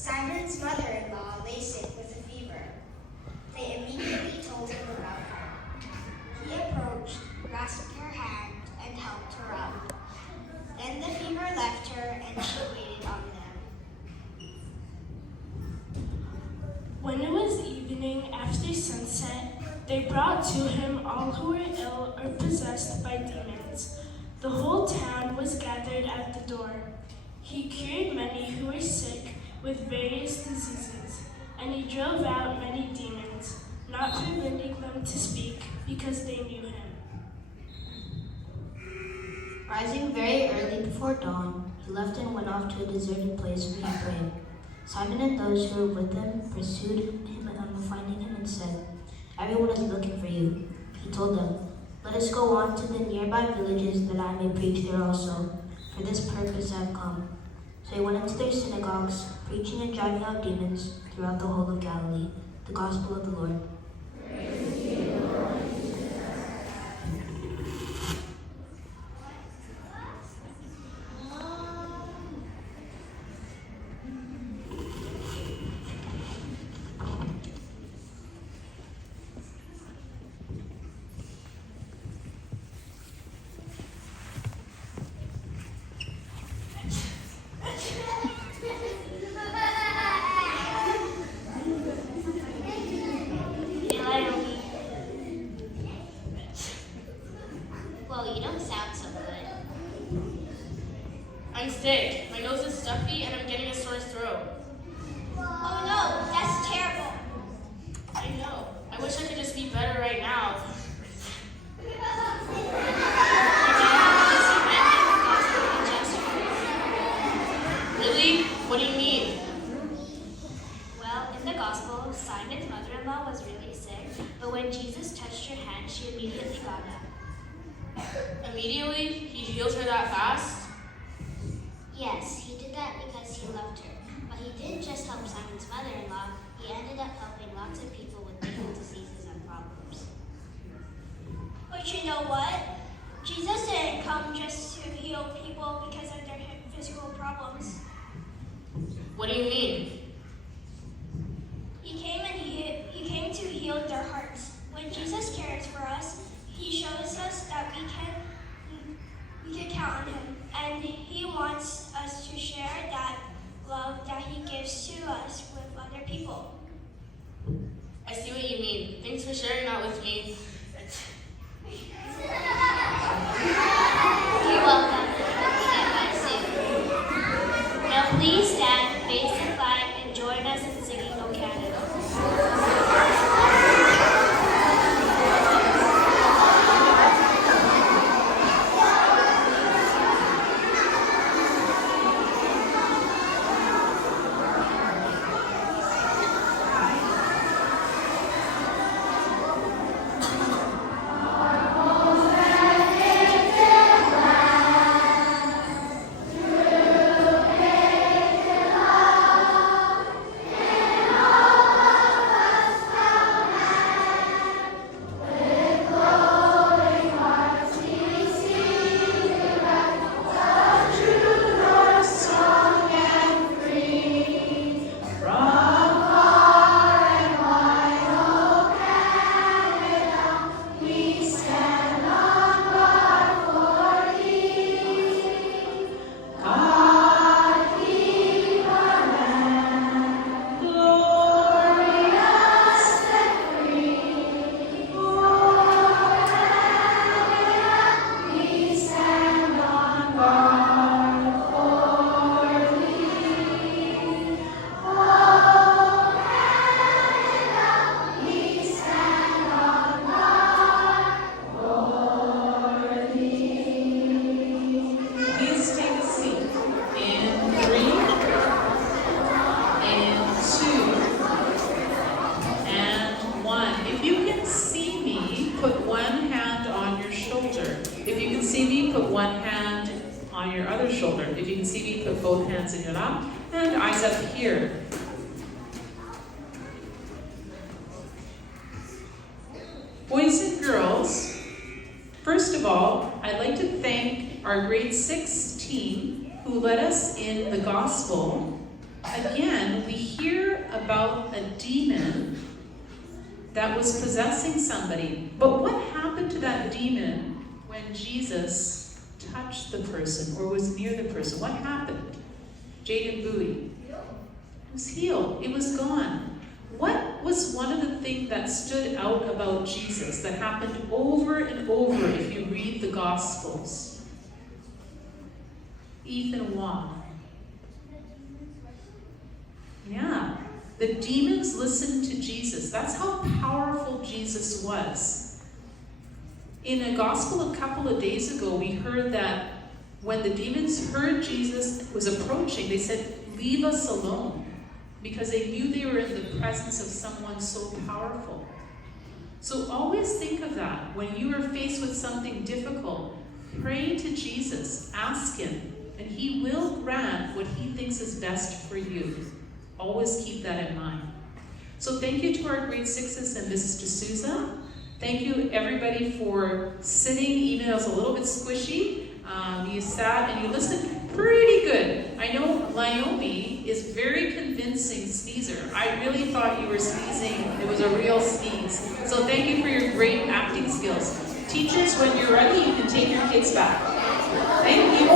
Simon's mother-in-law lay sick with a fever. They immediately told him about her. He approached, grasped her hand, and helped her up. Then the fever left her, and she waited on them. When it was evening after sunset, they brought to him all who were ill or possessed by demons. The whole town was gathered at the door. He cured many who were sick with various diseases, and he drove out many demons, not permitting them to speak because they knew him. Rising very early before dawn, he left and went off to a deserted place where he prayed. Simon and those who were with him pursued him on finding him and said, "Everyone is looking for you." He told them, "Let us go on to the nearby villages that I may preach there also. For this purpose I have come." So he went into their synagogues, preaching and driving out demons throughout the whole of Galilee. The Gospel of the Lord. Well, you don't sound so good. I'm sick. My nose is stuffy and I'm getting a sore throat. Oh no, that's terrible. I know. I wish I could just be better right now. Really? What do you mean? Well, in the gospel, Simon's mother-in-law was really sick, but when Jesus touched her hand, she immediately got up. Immediately? He healed her that fast? Yes, he did that because he loved her. But he didn't just help Simon's mother-in-law, he ended up helping lots of people with different diseases and problems. But you know what? Jesus didn't come just to heal people because of their physical problems. What do you mean? He came to heal their hearts. When Jesus cares for us, he shows us that we can count on him, and he wants us to share that love that he gives to us with other people. I see what you mean. Thanks for sharing that with me. You're welcome. Get back soon. Now please stand, face the flag, and join us in singing O Canada. Shoulder. If you can see me, put both hands in your lap and eyes up here. Boys and girls, first of all, I'd like to thank our grade 6 team who led us in the gospel again, we hear about a demon that was possessing somebody. But what happened to that demon when Jesus touched the person or was near the person? What happened? Jaden Bowie. It was healed. It was gone. What was one of the things that stood out about Jesus that happened over and over if you read the Gospels? Ethan Wong. Yeah. The demons listened to Jesus. That's how powerful Jesus was. In a gospel a couple of days ago, we heard that when the demons heard Jesus was approaching, they said, "Leave us alone," because they knew they were in the presence of someone so powerful. So always think of that. When you are faced with something difficult, pray to Jesus, ask him, and he will grant what he thinks is best for you. Always keep that in mind. So thank you to our grade 6s and Mrs. D'Souza. Thank you everybody for sitting, even though it was a little bit squishy. You sat and you listened pretty good. I know Naomi is very convincing sneezer. I really thought you were sneezing. It was a real sneeze. So thank you for your great acting skills. Teachers, when you're ready, you can take your kids back. Thank you.